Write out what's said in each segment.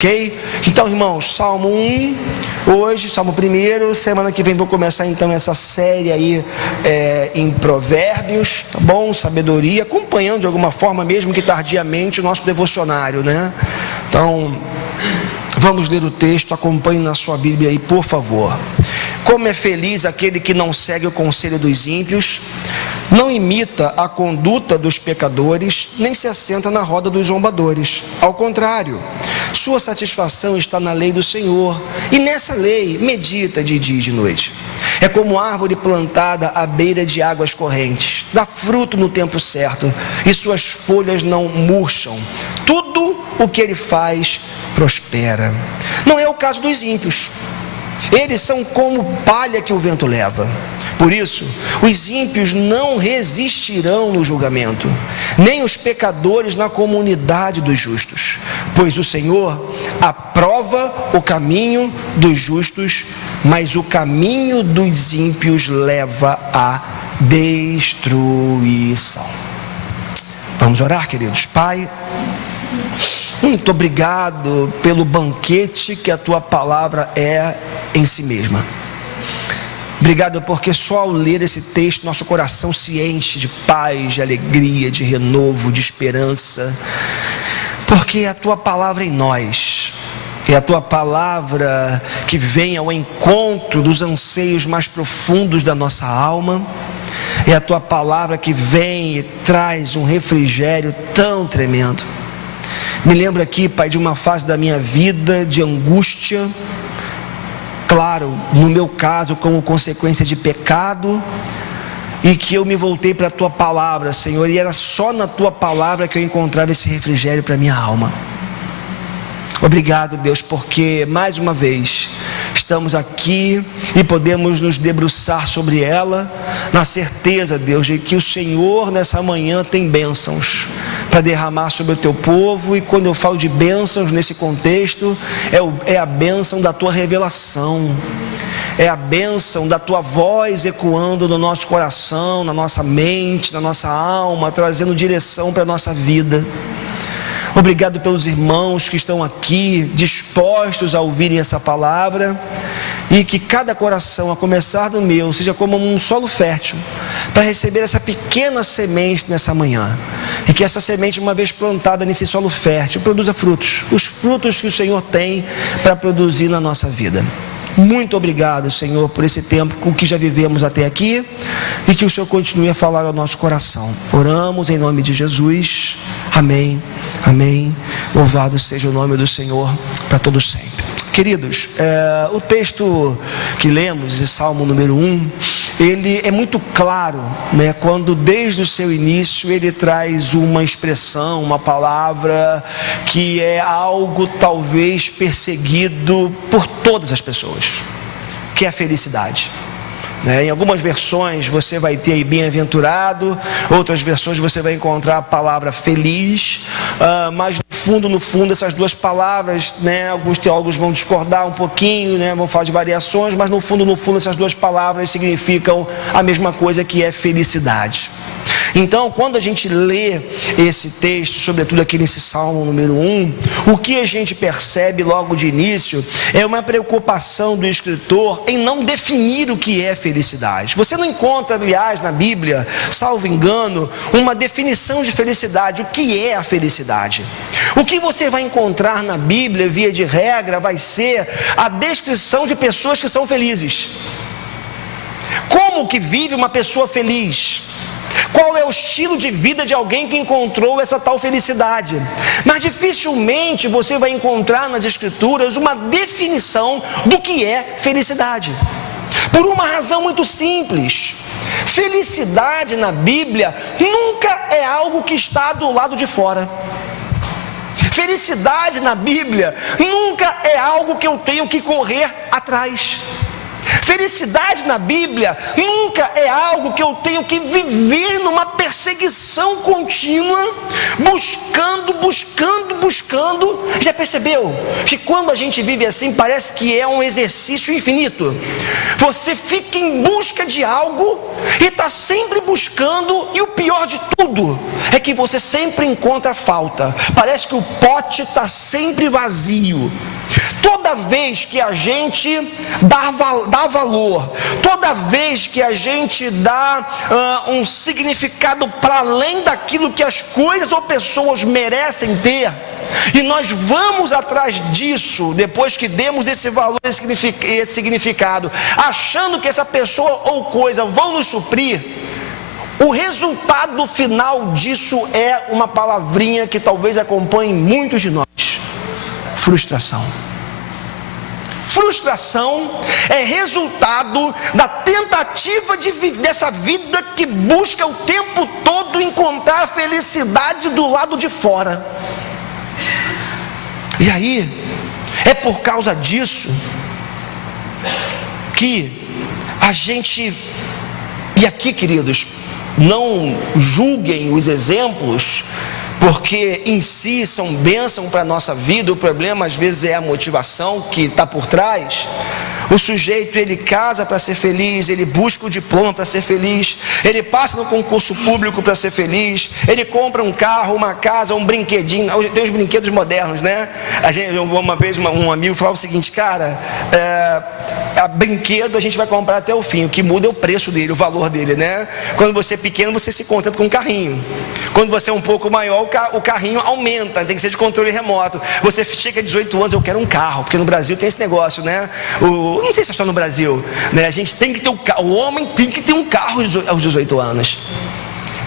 Ok? Então, irmãos, Salmo 1, hoje, Salmo 1, semana que vem vou começar então essa série aí em Provérbios, tá bom? Sabedoria, acompanhando de alguma forma, mesmo que tardiamente, o nosso devocionário, né? Então, vamos ler o texto, acompanhe na sua Bíblia aí, por favor. Como é feliz aquele que não segue o conselho dos ímpios, não imita a conduta dos pecadores, nem se assenta na roda dos zombadores. Ao contrário, sua satisfação está na lei do Senhor, e nessa lei medita de dia e de noite. É como árvore plantada à beira de águas correntes, dá fruto no tempo certo, e suas folhas não murcham. Tudo o que ele faz prospera. Não é o caso dos ímpios. Eles são como palha que o vento leva. Por isso, os ímpios não resistirão no julgamento, nem os pecadores na comunidade dos justos, pois o Senhor aprova o caminho dos justos, mas o caminho dos ímpios leva à destruição. Vamos orar, queridos. Pai, muito obrigado pelo banquete que a tua palavra é em si mesma. Obrigado porque só ao ler esse texto nosso coração se enche de paz, de alegria, de renovo, de esperança, porque é a tua palavra em nós, é a tua palavra que vem ao encontro dos anseios mais profundos da nossa alma, é a tua palavra que vem e traz um refrigério tão tremendo. Me lembro aqui, Pai, de uma fase da minha vida de angústia, claro, no meu caso, como consequência de pecado, e que eu me voltei para a tua palavra, Senhor, e era só na tua palavra que eu encontrava esse refrigério para a minha alma. Obrigado, Deus, porque mais uma vez estamos aqui e podemos nos debruçar sobre ela, na certeza, Deus, de que o Senhor nessa manhã tem bênçãos para derramar sobre o teu povo. E quando eu falo de bênçãos nesse contexto, é a bênção da tua revelação, é a bênção da tua voz ecoando no nosso coração, na nossa mente, na nossa alma, trazendo direção para a nossa vida. Obrigado pelos irmãos que estão aqui dispostos a ouvirem essa palavra, e que cada coração, a começar do meu, seja como um solo fértil para receber essa pequena semente nessa manhã, e que essa semente, uma vez plantada nesse solo fértil, produza frutos, os frutos que o Senhor tem para produzir na nossa vida. Muito obrigado, Senhor, por esse tempo com que já vivemos até aqui, e que o Senhor continue a falar ao nosso coração. Oramos em nome de Jesus. Amém, amém. Louvado seja o nome do Senhor para todos sempre. Queridos, o texto que lemos, esse Salmo número 1, ele é muito claro, né, quando desde o seu início ele traz uma expressão, uma palavra que é algo talvez perseguido por todas as pessoas, que é a felicidade. Em algumas versões você vai ter aí bem-aventurado, outras versões você vai encontrar a palavra feliz, mas no fundo essas duas palavras, alguns teólogos vão discordar um pouquinho, vão falar de variações, mas no fundo essas duas palavras significam a mesma coisa, que é felicidade. Então, quando a gente lê esse texto, sobretudo aqui nesse Salmo número 1, o que a gente percebe logo de início é uma preocupação do escritor em não definir o que é felicidade. Você não encontra, aliás, na Bíblia, salvo engano, uma definição de felicidade. O que é a felicidade? O que você vai encontrar na Bíblia, via de regra, vai ser a descrição de pessoas que são felizes. Como que vive uma pessoa feliz? Qual é o estilo de vida de alguém que encontrou essa tal felicidade? Mas dificilmente você vai encontrar nas Escrituras uma definição do que é felicidade. Por uma razão muito simples: felicidade na Bíblia nunca é algo que está do lado de fora. Felicidade na Bíblia nunca é algo que eu tenho que correr atrás. Felicidade na Bíblia nunca é algo que eu tenho que viver numa perseguição contínua, buscando. Já percebeu que quando a gente vive assim, parece que é um exercício infinito? Você fica em busca de algo e está sempre buscando, e o pior de tudo é que você sempre encontra falta. Parece que o pote está sempre vazio. Toda vez que a gente dá valor, toda vez que a gente dá um significado para além daquilo que as coisas ou pessoas merecem ter, e nós vamos atrás disso, depois que demos esse valor, esse significado, achando que essa pessoa ou coisa vão nos suprir, o resultado final disso é uma palavrinha que talvez acompanhe muitos de nós: frustração. Frustração é resultado da tentativa de viver dessa vida que busca o tempo todo encontrar a felicidade do lado de fora. E aí, é por causa disso que a gente, e aqui, queridos, não julguem os exemplos, porque em si são bênção para a nossa vida. O problema às vezes é a motivação que está por trás. O sujeito, ele casa para ser feliz, ele busca o diploma para ser feliz, ele passa no concurso público para ser feliz, ele compra um carro, uma casa, um brinquedinho. Tem os brinquedos modernos, né? Uma vez um amigo falava o seguinte: cara, brinquedo a gente vai comprar até o fim, o que muda é o preço dele, o valor dele, né? Quando você é pequeno, você se contenta com um carrinho. Quando você é um pouco maior, o carrinho aumenta, tem que ser de controle remoto. Você chega a 18 anos, eu quero um carro, porque no Brasil tem esse negócio, né? Não sei se é só no Brasil, né? A gente tem que ter o homem tem que ter um carro aos 18 anos.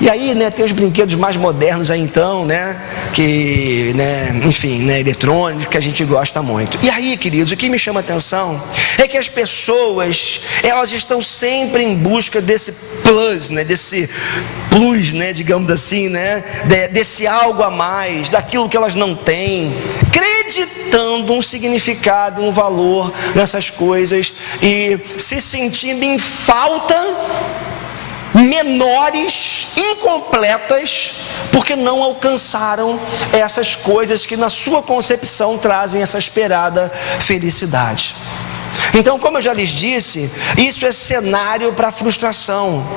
E aí, né, tem os brinquedos mais modernos aí então, né, que, né, enfim, né, eletrônicos, que a gente gosta muito. E aí, queridos, o que me chama a atenção é que as pessoas, elas estão sempre em busca desse plus, né, digamos assim, né, desse algo a mais, daquilo que elas não têm, acreditando um significado, um valor nessas coisas e se sentindo em falta, menores, incompletas, porque não alcançaram essas coisas que na sua concepção trazem essa esperada felicidade. Então, como eu já lhes disse, isso é cenário para frustração,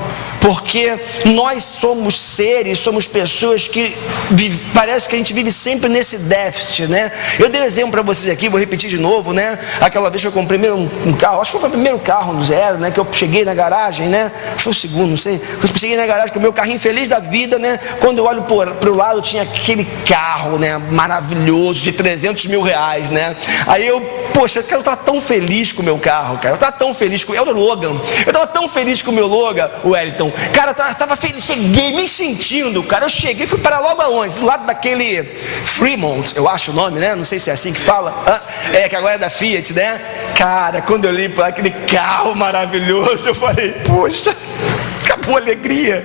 porque nós somos seres, somos pessoas que parece que a gente vive sempre nesse déficit, né? Eu dei um exemplo para vocês aqui, vou repetir de novo, né? Aquela vez que eu comprei um carro, acho que foi o primeiro carro no zero, né? Que eu cheguei na garagem, né? Acho que foi o segundo, não sei. Eu cheguei na garagem com o meu carrinho feliz da vida, né? Quando eu olho para o lado, tinha aquele carro, né? Maravilhoso, de 300 mil reais, né? Aí eu, poxa, eu estava tão feliz com o meu carro, cara. Eu estava tão feliz com o Logan. Eu estava tão feliz com o meu Logan, o Wellington. Cara, eu estava feliz, cheguei me sentindo, cara. Eu cheguei, fui para logo aonde? Do lado daquele Fremont, eu acho o nome, né? Não sei se é assim que fala. Que agora é da Fiat, né? Cara, quando eu olhei para aquele carro maravilhoso, eu falei, poxa, acabou a alegria.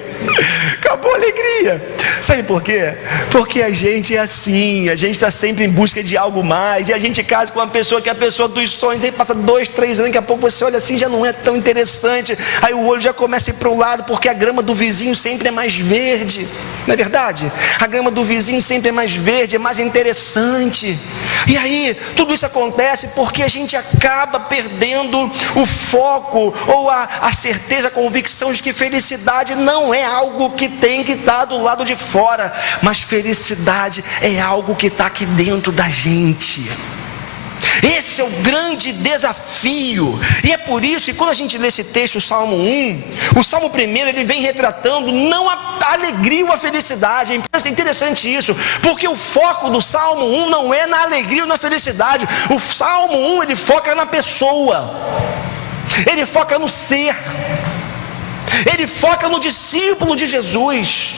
Acabou a alegria. Sabe por quê? Porque a gente é assim, a gente está sempre em busca de algo mais, e a gente casa com uma pessoa que é a pessoa dos sonhos, aí passa 2, 3 anos, daqui a pouco você olha assim, já não é tão interessante, aí o olho já começa a ir para o lado, porque a grama do vizinho sempre é mais verde, não é verdade? A grama do vizinho sempre é mais verde, é mais interessante, e aí tudo isso acontece porque a gente acaba perdendo o foco, ou a certeza, a convicção de que felicidade não é algo que tem que estar do lado de fora, mas felicidade é algo que está aqui dentro da gente. Esse é o grande desafio, e é por isso que quando a gente lê esse texto, o Salmo 1, o Salmo 1, ele vem retratando não a alegria ou a felicidade. É interessante isso, porque o foco do Salmo 1 não é na alegria ou na felicidade. O Salmo 1, ele foca na pessoa, ele foca no ser, ele foca no discípulo de Jesus.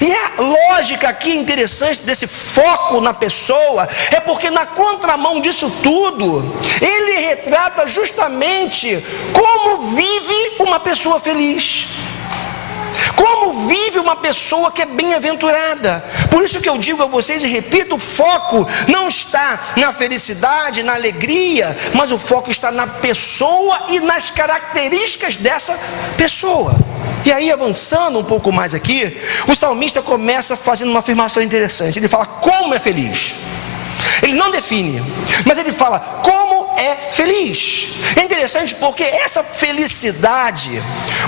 E a lógica aqui interessante desse foco na pessoa é porque na contramão disso tudo, ele retrata justamente como vive uma pessoa feliz, como vive uma pessoa que é bem-aventurada. Por isso que eu digo a vocês e repito, o foco não está na felicidade, na alegria, mas o foco está na pessoa e nas características dessa pessoa. E aí, avançando um pouco mais aqui, o salmista começa fazendo uma afirmação interessante. Ele fala como é feliz. Ele não define, mas ele fala como é feliz. É interessante porque essa felicidade,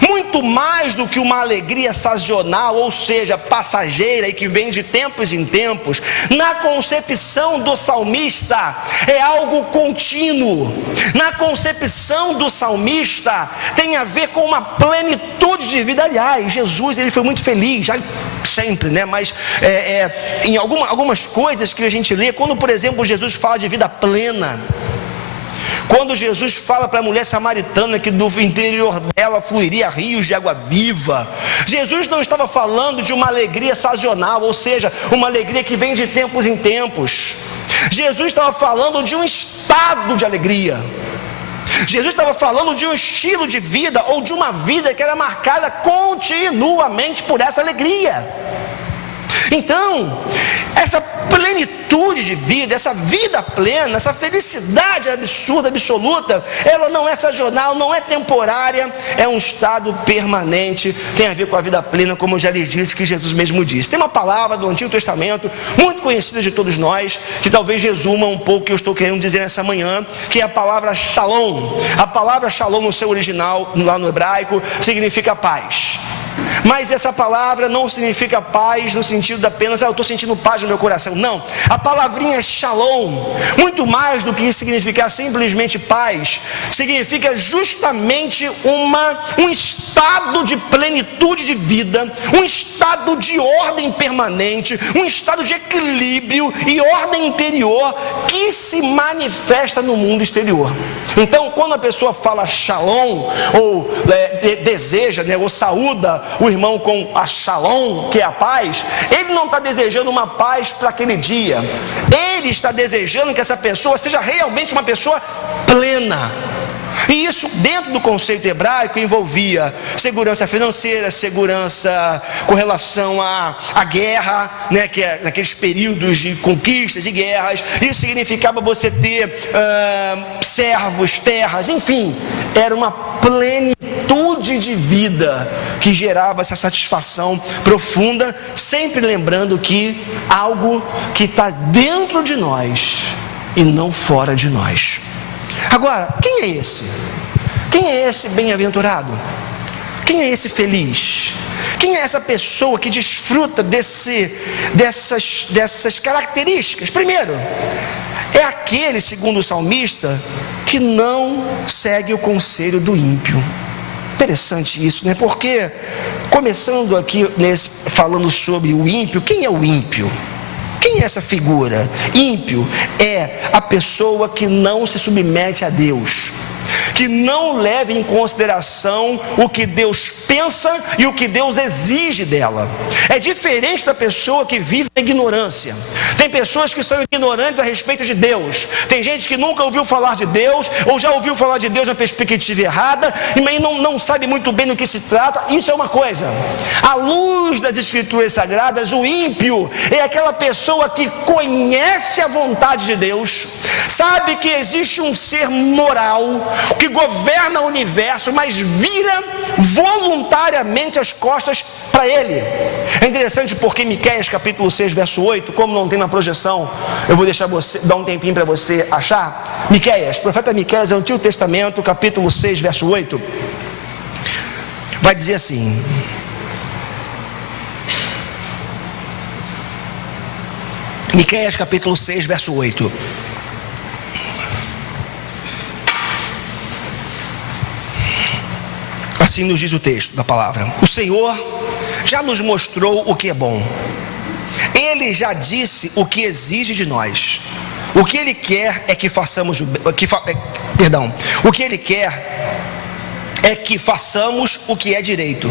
muito mais do que uma alegria sazonal, ou seja, passageira e que vem de tempos em tempos, na concepção do salmista é algo contínuo. Na concepção do salmista tem a ver com uma plenitude de vida. Aliás, Jesus, ele foi muito feliz, sempre, né? Mas em algumas coisas que a gente lê, quando por exemplo Jesus fala de vida plena, quando Jesus fala para a mulher samaritana que do interior dela fluiria rios de água viva, Jesus não estava falando de uma alegria sazonal, ou seja, uma alegria que vem de tempos em tempos. Jesus estava falando de um estado de alegria. Jesus estava falando de um estilo de vida, ou de uma vida que era marcada continuamente por essa alegria. Então, essa plenitude de vida, essa vida plena, essa felicidade absurda, absoluta, ela não é sazonal, não é temporária, é um estado permanente, tem a ver com a vida plena, como eu já lhes disse, que Jesus mesmo disse. Tem uma palavra do Antigo Testamento, muito conhecida de todos nós, que talvez resuma um pouco o que eu estou querendo dizer nessa manhã, que é a palavra shalom. A palavra shalom no seu original, lá no hebraico, significa paz. Mas essa palavra não significa paz no sentido de apenas, eu estou sentindo paz no meu coração. Não, a palavrinha shalom, muito mais do que significar simplesmente paz, significa justamente um estado de plenitude de vida, um estado de ordem permanente, um estado de equilíbrio e ordem interior que se manifesta no mundo exterior. Então, quando a pessoa fala shalom, ou deseja, né, ou saúda o irmão com a shalom, que é a paz, ele não está desejando uma paz para aquele dia, ele está desejando que essa pessoa seja realmente uma pessoa plena. E isso, dentro do conceito hebraico, envolvia segurança financeira, segurança com relação à guerra, né, que é naqueles períodos de conquistas e guerras. Isso significava você ter servos, terras, enfim, era uma plenitude de vida que gerava essa satisfação profunda, sempre lembrando que algo que está dentro de nós e não fora de nós. Agora, quem é esse? Quem é esse bem-aventurado? Quem é esse feliz? Quem é essa pessoa que desfruta dessas características? Primeiro, é aquele, segundo o salmista, que não segue o conselho do ímpio. Interessante isso, né? Porque, começando aqui falando sobre o ímpio, quem é o ímpio? Quem é essa figura? Ímpio é a pessoa que não se submete a Deus, que não leva em consideração o que Deus pensa e o que Deus exige dela. É diferente da pessoa que vive na ignorância. Tem pessoas que são ignorantes a respeito de Deus. Tem gente que nunca ouviu falar de Deus, ou já ouviu falar de Deus na perspectiva errada, e não sabe muito bem do que se trata. Isso é uma coisa. À luz das Escrituras Sagradas, o ímpio é aquela pessoa que conhece a vontade de Deus, sabe que existe um ser moral que governa o universo, mas vira voluntariamente as costas para ele. É interessante porque Miqueias capítulo 6 verso 8, como não tem na projeção, eu vou deixar você, dar um tempinho para você achar. Miqueias, profeta Miqueias, Antigo Testamento, capítulo 6 verso 8, vai dizer assim: Miqueias capítulo 6 verso 8: assim nos diz o texto da palavra: o Senhor já nos mostrou o que é bom, Ele já disse o que exige de nós. O que Ele quer é que façamos o que Ele quer é que façamos o que é direito,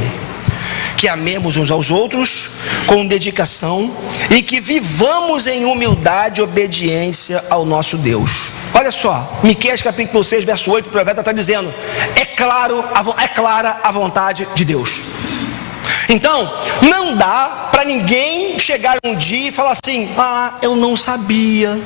que amemos uns aos outros com dedicação e que vivamos em humildade e obediência ao nosso Deus. Olha só, Miqueias capítulo 6 verso 8, o profeta está dizendo: é clara a vontade de Deus. Então, não dá para ninguém chegar um dia e falar assim: eu não sabia,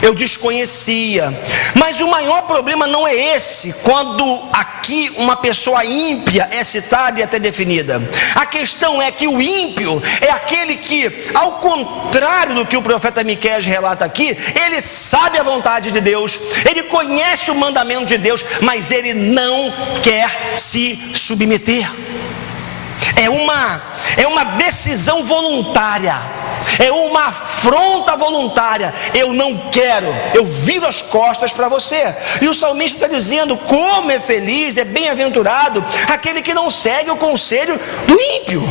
eu desconhecia. Mas o maior problema não é esse, quando aqui uma pessoa ímpia é citada e até definida. A questão é que o ímpio é aquele que, ao contrário do que o profeta Miqueias relata aqui, ele sabe a vontade de Deus, ele conhece o mandamento de Deus, mas ele não quer se submeter. É uma decisão voluntária, é uma afronta voluntária. Eu não quero, eu viro as costas para você. E o salmista está dizendo: como é feliz, é bem-aventurado aquele que não segue o conselho do ímpio,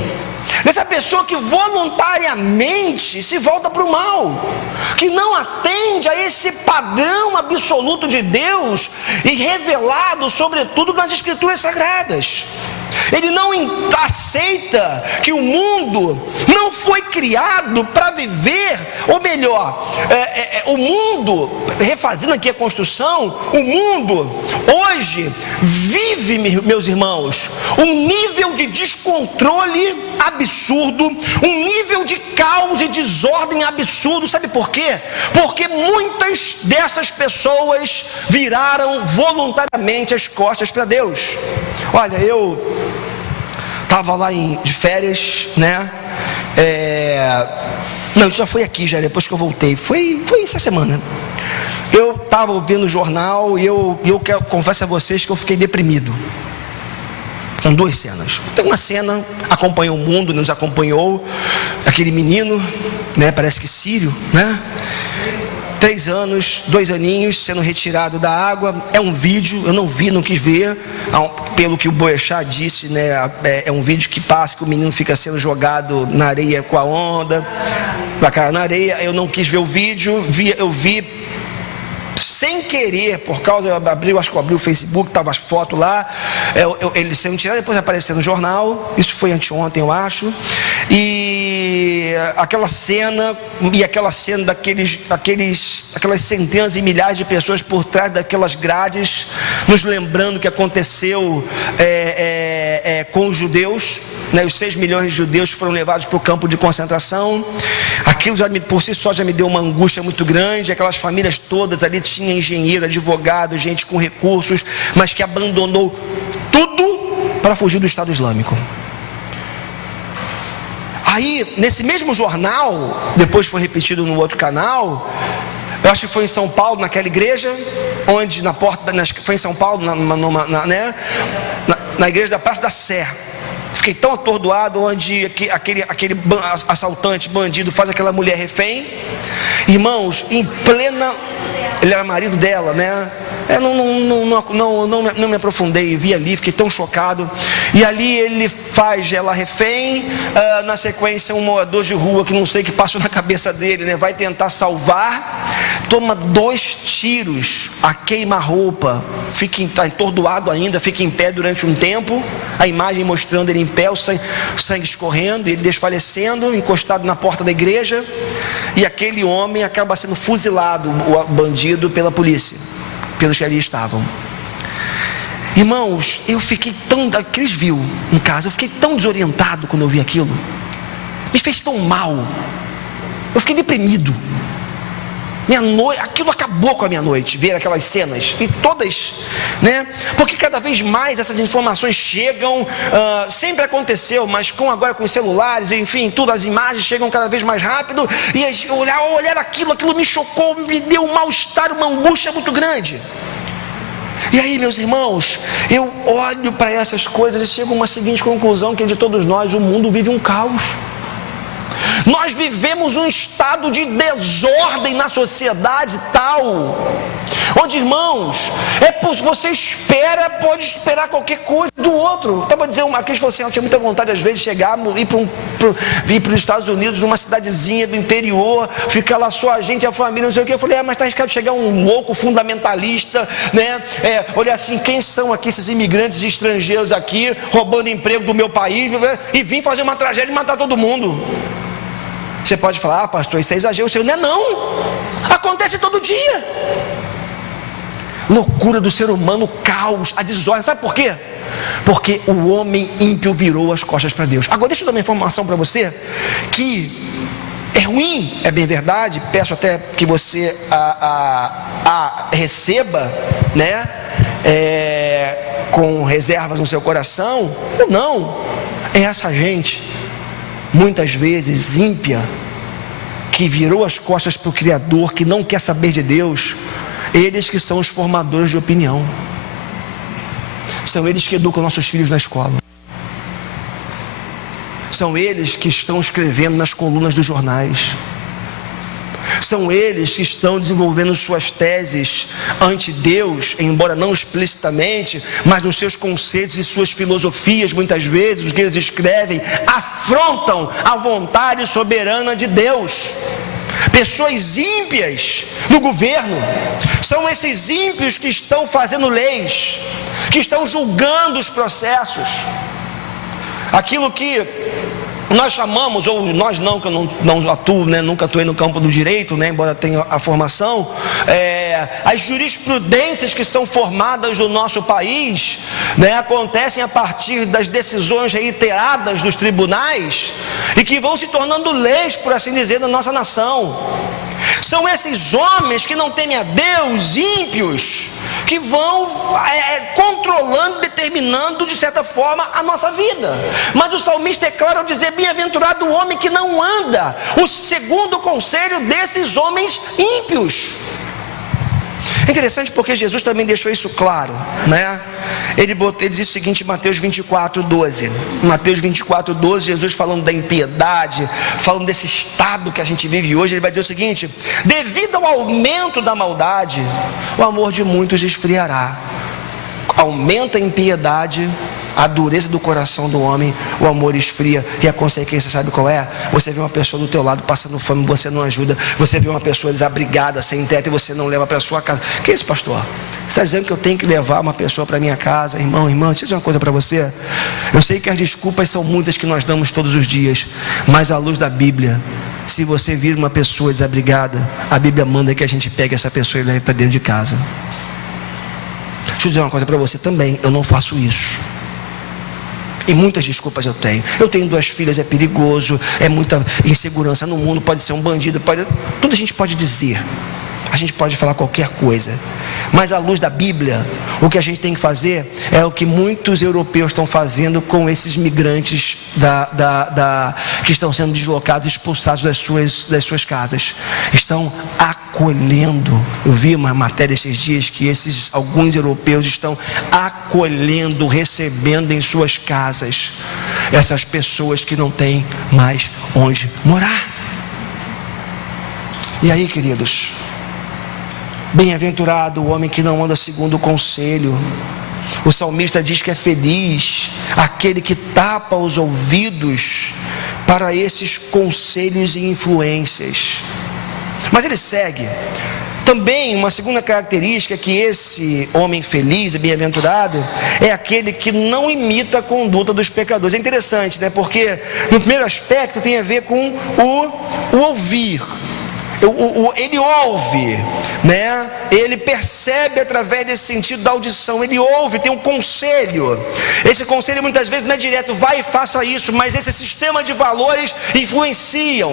dessa pessoa que voluntariamente se volta para o mal, que não atende a esse padrão absoluto de Deus e revelado sobretudo nas Escrituras Sagradas. Ele não aceita que o mundo não foi criado para viver, ou melhor, o mundo, refazendo aqui a construção, o mundo hoje vive, meus irmãos, um nível de descontrole absurdo, um nível de caos e desordem absurdo. Sabe por quê? Porque muitas dessas pessoas viraram voluntariamente as costas para Deus. Olha, eu estava lá de férias, né? Não, já foi aqui, já depois que eu voltei. Foi essa semana. Eu estava ouvindo o jornal e eu confesso a vocês que eu fiquei deprimido com duas cenas. Tem uma cena, acompanhou o mundo, nos acompanhou, aquele menino, né? Parece que sírio, né? 3 anos, 2 aninhos, sendo retirado da água. É um vídeo, eu não vi, não quis ver. Pelo que o Boechat disse, né? É um vídeo que passa que o menino fica sendo jogado na areia com a onda, com a cara na areia. Eu não quis ver o vídeo, eu vi sem querer, por causa, acho que eu abri o Facebook, estava as fotos lá, ele sendo tirado, depois apareceu no jornal. Isso foi anteontem, eu acho. E aquela cena aquelas centenas e milhares de pessoas por trás daquelas grades, nos lembrando que aconteceu com os judeus, né? Os 6 milhões de judeus foram levados para o campo de concentração. Aquilo por si só já me deu uma angústia muito grande. Aquelas famílias todas ali, tinha engenheiro, advogado, gente com recursos, mas que abandonou tudo para fugir do Estado Islâmico. Aí, nesse mesmo jornal, depois foi repetido no outro canal, eu acho que foi em São Paulo, naquela igreja, onde foi em São Paulo, na igreja da Praça da Sé. Fiquei tão atordoado, onde aquele assaltante, bandido, faz aquela mulher refém. Irmãos, em plena... Ele era marido dela, né? Não me aprofundei, vi ali, fiquei tão chocado. E ali ele faz ela refém. Na sequência, um morador de rua, que não sei o que passou na cabeça dele, né? Vai tentar salvar, toma 2 tiros, a queima-roupa, está atordoado ainda, fica em pé durante um tempo. A imagem mostrando ele em pé, o sangue escorrendo, ele desfalecendo, encostado na porta da igreja. E aquele homem acaba sendo fuzilado, o bandido, pela polícia, pelos que ali estavam. Irmãos, eu fiquei tão... Cris viu em casa, eu fiquei tão desorientado quando eu vi aquilo. Me fez tão mal. Eu fiquei deprimido. Aquilo acabou com a minha noite, ver aquelas cenas. E todas, né? Porque cada vez mais essas informações chegam. Sempre aconteceu, mas agora com os celulares, enfim, tudo, as imagens chegam cada vez mais rápido. E olhar aquilo me chocou, me deu um mal-estar, uma angústia muito grande. E aí, meus irmãos, eu olho para essas coisas e chego a uma seguinte conclusão: que de todos nós, o mundo vive um caos. Nós vivemos um estado de desordem na sociedade tal, onde, irmãos, você pode esperar qualquer coisa do outro. Estava a dizer, uma vez falou assim: eu tinha muita vontade às vezes de chegar, ir para os Estados Unidos, numa cidadezinha do interior, ficar lá só a gente, a família, não sei o que. Eu falei: mas está arriscado chegar um louco fundamentalista, né? Olhar assim, quem são aqui esses imigrantes estrangeiros aqui, roubando emprego do meu país, e vir fazer uma tragédia e matar todo mundo. Você pode falar: pastor, isso é exagero. Não é não, acontece todo dia. Loucura do ser humano, caos, a desordem. Sabe por quê? Porque o homem ímpio virou as costas para Deus. Agora deixa eu dar uma informação para você, que é ruim, é bem verdade, peço até que você receba, né, com reservas no seu coração. Não, é essa gente, muitas vezes ímpia, que virou as costas para o Criador, que não quer saber de Deus. Eles que são os formadores de opinião, são eles que educam nossos filhos na escola, são eles que estão escrevendo nas colunas dos jornais, são eles que estão desenvolvendo suas teses ante Deus, embora não explicitamente, mas nos seus conceitos e suas filosofias. Muitas vezes o que eles escrevem afrontam a vontade soberana de Deus. Pessoas ímpias no governo, são esses ímpios que estão fazendo leis, que estão julgando os processos, aquilo que nós chamamos, ou nós não, que eu não atuo, né, nunca atuei no campo do direito, né, embora tenha a formação, as jurisprudências que são formadas no nosso país, né, acontecem a partir das decisões reiteradas dos tribunais, e que vão se tornando leis, por assim dizer, da nossa nação. São esses homens que não temem a Deus, ímpios, que vão controlando, determinando de certa forma a nossa vida. Mas o salmista é claro ao dizer: bem-aventurado o homem que não anda segundo o conselho desses homens ímpios. É interessante porque Jesus também deixou isso claro, né? Ele diz o seguinte em Mateus 24:12. Mateus 24:12, Jesus falando da impiedade, falando desse estado que a gente vive hoje, ele vai dizer o seguinte: devido ao aumento da maldade, o amor de muitos esfriará. Aumenta a impiedade, a dureza do coração do homem, o amor esfria. E a consequência, sabe qual é? Você vê uma pessoa do teu lado passando fome, você não ajuda. Você vê uma pessoa desabrigada, sem teto, e você não leva para sua casa. Que isso, pastor? Você está dizendo que eu tenho que levar uma pessoa para minha casa? Irmã, deixa eu dizer uma coisa para você. Eu sei que as desculpas são muitas que nós damos todos os dias, mas à luz da Bíblia, se você vir uma pessoa desabrigada, a Bíblia manda que a gente pegue essa pessoa e leve para dentro de casa. Deixa eu dizer uma coisa para você também, eu não faço isso. E muitas desculpas eu tenho. Eu tenho 2 filhas, é perigoso, é muita insegurança no mundo, pode ser um bandido, tudo a gente pode dizer. A gente pode falar qualquer coisa. Mas à luz da Bíblia, o que a gente tem que fazer é o que muitos europeus estão fazendo com esses migrantes que estão sendo deslocados, expulsados das suas casas. Estão acolhendo. Eu vi uma matéria esses dias que alguns europeus estão acolhendo, recebendo em suas casas essas pessoas que não têm mais onde morar. E aí, queridos, bem-aventurado o homem que não anda segundo o conselho. O salmista diz que é feliz aquele que tapa os ouvidos para esses conselhos e influências. Mas ele segue. Também uma segunda característica que esse homem feliz e bem-aventurado é aquele que não imita a conduta dos pecadores. É interessante, né? Porque no primeiro aspecto tem a ver com o ouvir. Ele ouve, né? Ele percebe através desse sentido da audição. Ele ouve, tem um conselho. Esse conselho muitas vezes não é direto, vai e faça isso, mas esse sistema de valores influencia.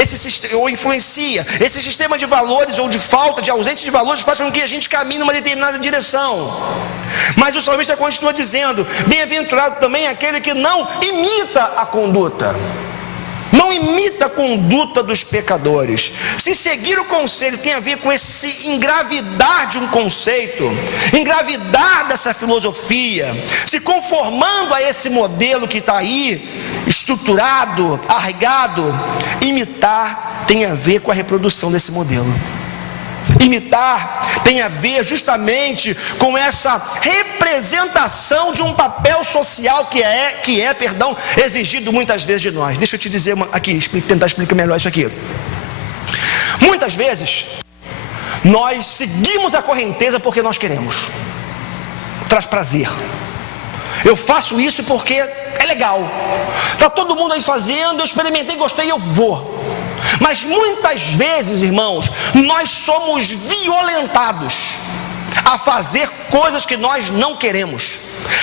Esse sistema de valores, ou de falta, de ausência de valores, faz com que a gente caminhe numa determinada direção. Mas o salmista continua dizendo: bem-aventurado também aquele que não imita a conduta. Não imita a conduta dos pecadores. Se seguir o conselho tem a ver com esse engravidar de um conceito, engravidar dessa filosofia, se conformando a esse modelo que está aí, estruturado, arraigado. Imitar tem a ver com a reprodução desse modelo. Imitar tem a ver justamente com essa representação de um papel social que é exigido muitas vezes de nós. Deixa eu te dizer aqui, tentar explicar melhor isso aqui. Muitas vezes nós seguimos a correnteza porque nós queremos, traz prazer. Eu faço isso porque é legal, está todo mundo aí fazendo, eu experimentei, gostei, eu vou. Mas muitas vezes, irmãos, nós somos violentados a fazer coisas que nós não queremos,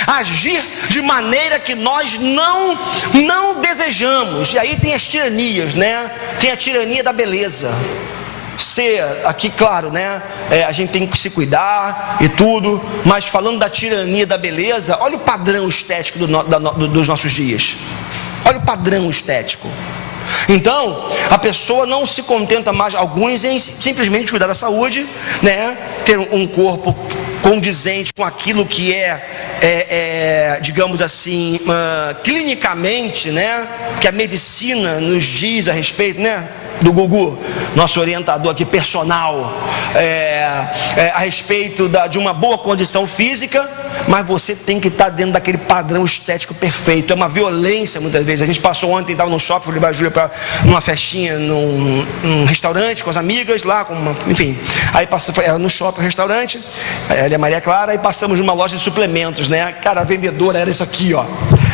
agir de maneira que nós não desejamos. E aí tem as tiranias, né? Tem a tirania da beleza. Ser aqui, claro, né? A gente tem que se cuidar e tudo, mas falando da tirania da beleza, olha o padrão estético dos nossos dias. Olha o padrão estético. Então, a pessoa não se contenta mais, alguns, em simplesmente cuidar da saúde, né? Ter um corpo condizente com aquilo que digamos assim, clinicamente, né? Que a medicina nos diz a respeito, né? Do Gugu, nosso orientador aqui personal, a respeito de uma boa condição física, mas você tem que estar dentro daquele padrão estético perfeito. É uma violência muitas vezes. A gente passou ontem, estava no shopping, fui levar a Júlia para numa festinha, num restaurante com as amigas lá, enfim, aí era no shopping, restaurante, ela e a Maria Clara, aí passamos numa loja de suplementos, né? Cara, a vendedora era isso aqui, ó,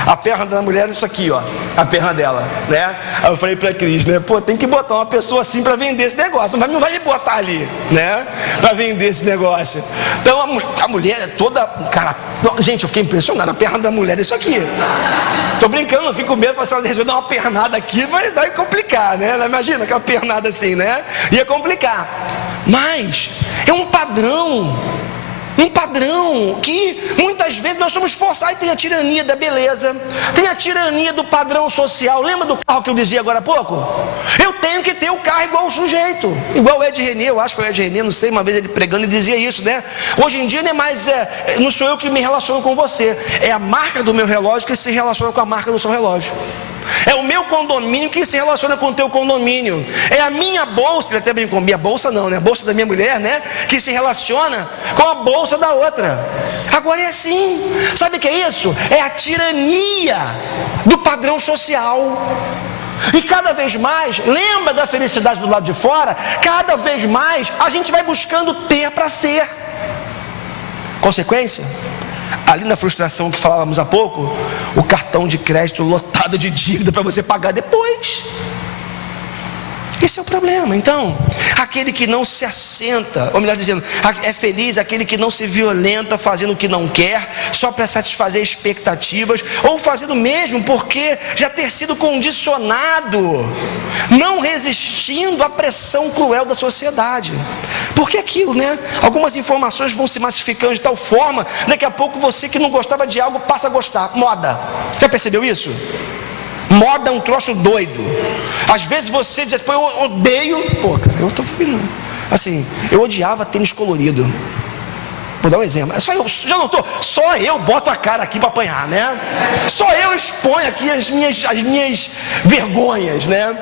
a perna da mulher era isso aqui, ó, a perna dela, né? Aí eu falei para a Cris, né? Pô, tem que botar uma pessoa assim para vender esse negócio, não vai me botar ali, né? Para vender esse negócio. Então a mulher é toda, cara, gente, eu fiquei impressionado, a perna da mulher é isso aqui. Tô brincando, eu fiquei com medo, falei assim, resolver dar uma pernada aqui, vai complicar, né? Imagina aquela pernada assim, né? Ia complicar. Mas é um padrão que muitas vezes nós somos forçados. Aí tem a tirania da beleza, tem a tirania do padrão social. Lembra do carro que eu dizia agora há pouco? Eu tenho que ter o carro igual o sujeito, igual o Ed René, eu acho que foi o Ed René, não sei, uma vez ele pregando e dizia isso, né? Hoje em dia não é mais, não sou eu que me relaciono com você, é a marca do meu relógio que se relaciona com a marca do seu relógio. É o meu condomínio que se relaciona com o teu condomínio. É a minha bolsa, ele até brincou, minha bolsa não, né? A bolsa da minha mulher, né? Que se relaciona com a bolsa da outra. Agora é assim. Sabe o que é isso? É a tirania do padrão social. E cada vez mais, lembra da felicidade do lado de fora? Cada vez mais a gente vai buscando ter para ser. Consequência? Ali na frustração que falávamos há pouco, o cartão de crédito lotado de dívida para você pagar depois. Esse é o problema. Então, aquele que não se assenta, ou melhor dizendo, é feliz aquele que não se violenta fazendo o que não quer, só para satisfazer expectativas, ou fazendo mesmo porque já ter sido condicionado, não resistindo à pressão cruel da sociedade. Porque aquilo, né? Algumas informações vão se massificando de tal forma, daqui a pouco você que não gostava de algo passa a gostar. Moda. Já percebeu isso? Moda é um troço doido. Às vezes você diz, pô, eu odeio. Pô, cara, eu tô assim, eu odiava tênis colorido. Vou dar um exemplo. Só eu, já notou? Só eu boto a cara aqui para apanhar, né? Só eu exponho aqui as minhas vergonhas, né?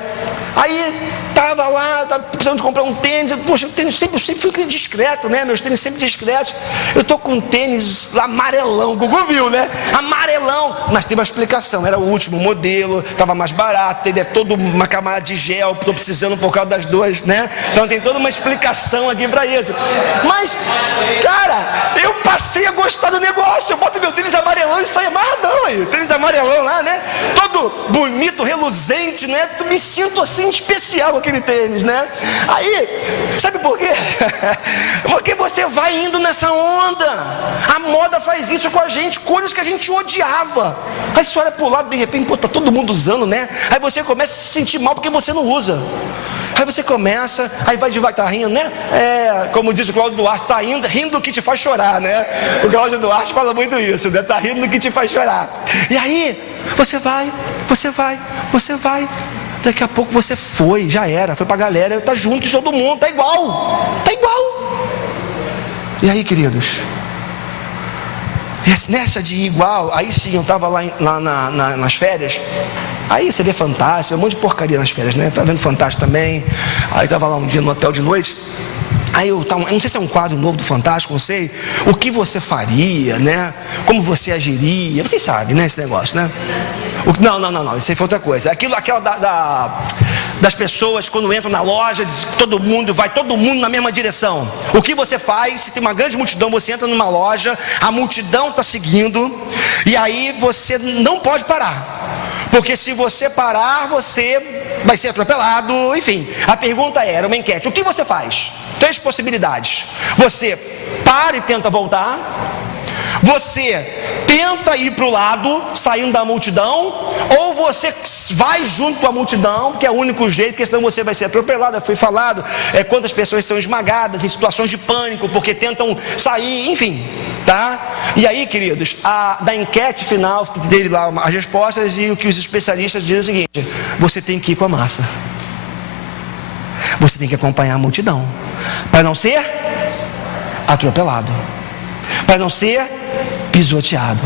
Aí estava lá, precisando de comprar um tênis. Poxa, eu sempre fui discreto, né? Meus tênis sempre discretos. Eu estou com um tênis lá amarelão, o Gugu viu, né? Amarelão, mas tem uma explicação. Era o último modelo, estava mais barato, ele é todo uma camada de gel, estou precisando por causa das duas, né? Então tem toda uma explicação aqui para isso. Mas, cara, eu passei a gostar do negócio. Eu boto meu tênis amarelão e saio amarradão aí. Tênis amarelão lá, né? Todo bonito, reluzente, né? Eu me sinto assim especial aquele tênis, né? Aí, sabe por quê? Porque você vai indo nessa onda. A moda faz isso com a gente, coisas que a gente odiava. Aí você olha pro lado, de repente, pô, tá todo mundo usando, né? Aí você começa a se sentir mal porque você não usa. Aí você começa, aí vai devagar, tá rindo, né? Como diz o Cláudio Duarte, tá rindo do que te faz chorar, né? O Cláudio Duarte fala muito isso, né? Tá rindo do que te faz chorar. E aí, você vai. Daqui a pouco você já era, foi pra galera, tá junto de todo mundo, tá igual. E aí, queridos, nessa de igual, aí sim, eu tava lá nas férias, aí você vê Fantástico, um monte de porcaria nas férias, né? Tava vendo Fantástico também, aí tava lá um dia no hotel de noite, aí eu não sei se é um quadro novo do Fantástico, não sei, o que você faria, né? Como você agiria, vocês sabem, né, esse negócio, né? Não, isso aí foi outra coisa. Aquela das pessoas quando entram na loja, vai todo mundo na mesma direção. O que você faz? Se tem uma grande multidão, você entra numa loja, a multidão está seguindo, e aí você não pode parar, porque se você parar, você vai ser atropelado. Enfim, a pergunta era uma enquete: o que você faz? três possibilidades: você para e tenta voltar, você tenta ir para o lado, saindo da multidão, ou você vai junto com a multidão, que é o único jeito, porque senão você vai ser atropelado. Foi falado quantas pessoas são esmagadas em situações de pânico, porque tentam sair, enfim, tá? E aí, queridos, da enquete final, teve lá as respostas, e o que os especialistas dizem é o seguinte: você tem que ir com a massa, você tem que acompanhar a multidão, para não ser atropelado, para não ser pisoteado.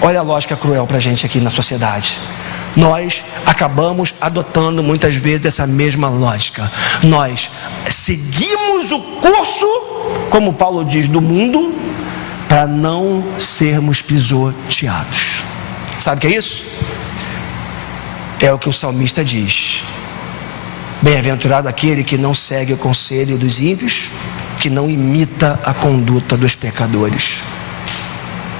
Olha a lógica cruel para a gente aqui na sociedade. Nós acabamos adotando muitas vezes essa mesma lógica. Nós seguimos o curso, como Paulo diz, do mundo, para não sermos pisoteados. Sabe o que é isso? É o que o salmista diz: bem-aventurado aquele que não segue o conselho dos ímpios, que não imita a conduta dos pecadores.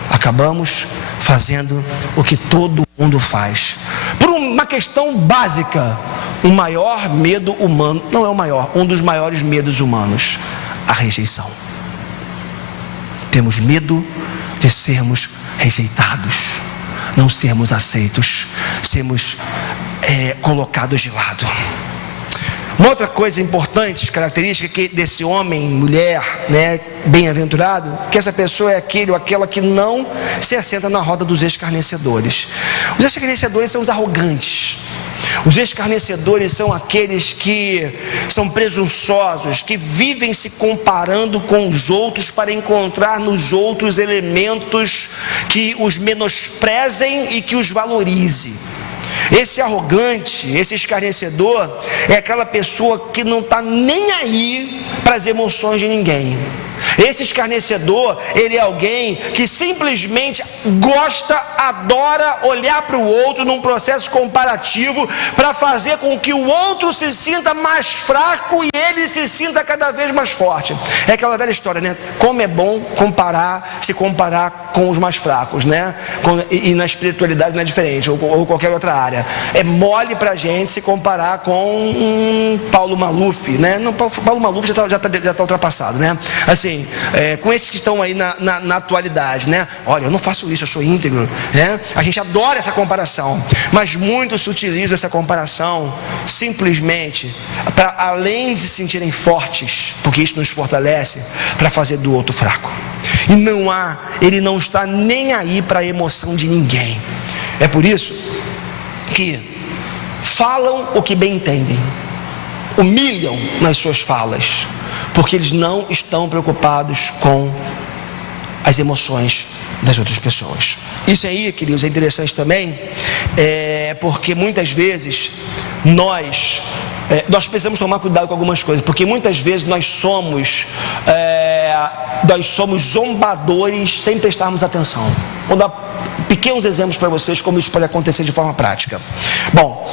Acabamos fazendo o que todo mundo faz, por uma questão básica. O maior medo humano, não é o maior, um dos maiores medos humanos: a rejeição. Temos medo de sermos rejeitados, não sermos aceitos, sermos colocados de lado. Uma outra coisa importante, característica desse homem, mulher, né, bem-aventurado, que essa pessoa é aquele ou aquela que não se assenta na roda dos escarnecedores. Os escarnecedores são os arrogantes. Os escarnecedores são aqueles que são presunçosos, que vivem se comparando com os outros para encontrar nos outros elementos que os menosprezem e que os valorize. Esse arrogante, esse escarnecedor, é aquela pessoa que não está nem aí para as emoções de ninguém. Esse escarnecedor, ele é alguém que simplesmente gosta, adora olhar para o outro num processo comparativo, para fazer com que o outro se sinta mais fraco e ele se sinta cada vez mais forte. É aquela velha história, né? Como é bom se comparar com os mais fracos, né? E na espiritualidade não é diferente, ou qualquer outra área. É mole para a gente se comparar com Paulo Maluf, né? Não, Paulo Maluf já está ultrapassado, né? Assim, com esses que estão aí na atualidade, né? Olha, eu não faço isso, eu sou íntegro, né? A gente adora essa comparação, mas muitos utilizam essa comparação simplesmente para, além de se sentirem fortes, porque isso nos fortalece, para fazer do outro fraco. E ele não está nem aí para a emoção de ninguém. É por isso que falam o que bem entendem, humilham nas suas falas, porque eles não estão preocupados com as emoções das outras pessoas. Isso aí, queridos, é interessante também, porque muitas vezes nós precisamos tomar cuidado com algumas coisas, porque muitas vezes nós somos zombadores sem prestarmos atenção. Vou dar pequenos exemplos para vocês como isso pode acontecer de forma prática. Bom,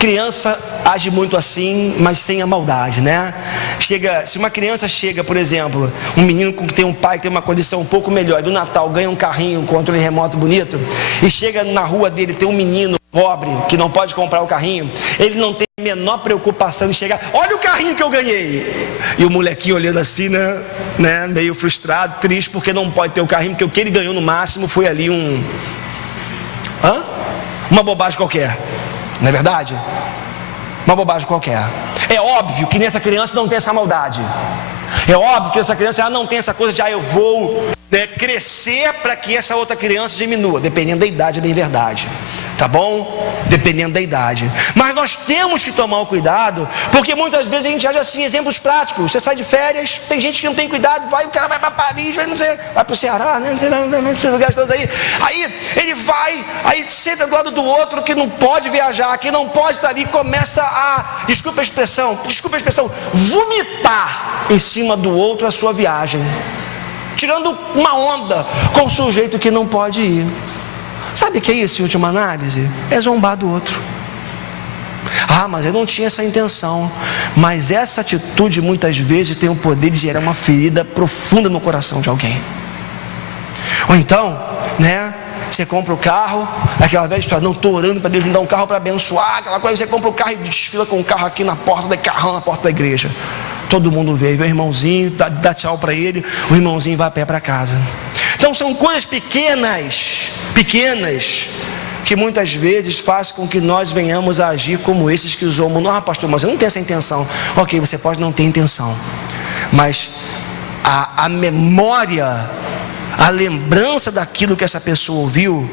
criança age muito assim, mas sem a maldade, né? Se uma criança chega, por exemplo, um menino que tem um pai que tem uma condição um pouco melhor, do Natal ganha um carrinho, um controle remoto bonito, e chega na rua dele, tem um menino pobre que não pode comprar o carrinho, ele não tem a menor preocupação em chegar: olha o carrinho que eu ganhei. E o molequinho olhando assim, né, meio frustrado, triste, porque não pode ter o carrinho, porque o que ele ganhou no máximo foi ali uma bobagem qualquer. Não é verdade? Uma bobagem qualquer. É óbvio que nessa criança não tem essa maldade. É óbvio que essa criança não tem essa coisa de eu vou crescer para que essa outra criança diminua. Dependendo da idade, é bem verdade. Tá bom? Dependendo da idade. Mas nós temos que tomar o cuidado, porque muitas vezes a gente age assim, exemplos práticos. Você sai de férias, tem gente que não tem cuidado, o cara vai para Paris, vai para o Ceará, né? Não sei lugares todos aí. Aí ele vai, aí senta do lado do outro que não pode viajar, que não pode estar ali, começa a, desculpa a expressão, vomitar em cima do outro a sua viagem, tirando uma onda com o sujeito que não pode ir. Sabe o que é isso, em última análise? É zombar do outro. Mas eu não tinha essa intenção. Mas essa atitude muitas vezes tem o poder de gerar uma ferida profunda no coração de alguém. Ou então, né, você compra o carro, aquela velha história: não estou orando para Deus me dar um carro para abençoar, aquela coisa, você compra o carro e desfila com o carro aqui na porta da igreja. Todo mundo vê o irmãozinho, dá tchau para ele, o irmãozinho vai a pé para casa. Então são coisas pequenas, que muitas vezes fazem com que nós venhamos a agir como esses que usou o mundo. Ah, pastor, mas eu não tenho essa intenção. Ok, você pode não ter intenção, mas a memória, a lembrança daquilo que essa pessoa ouviu,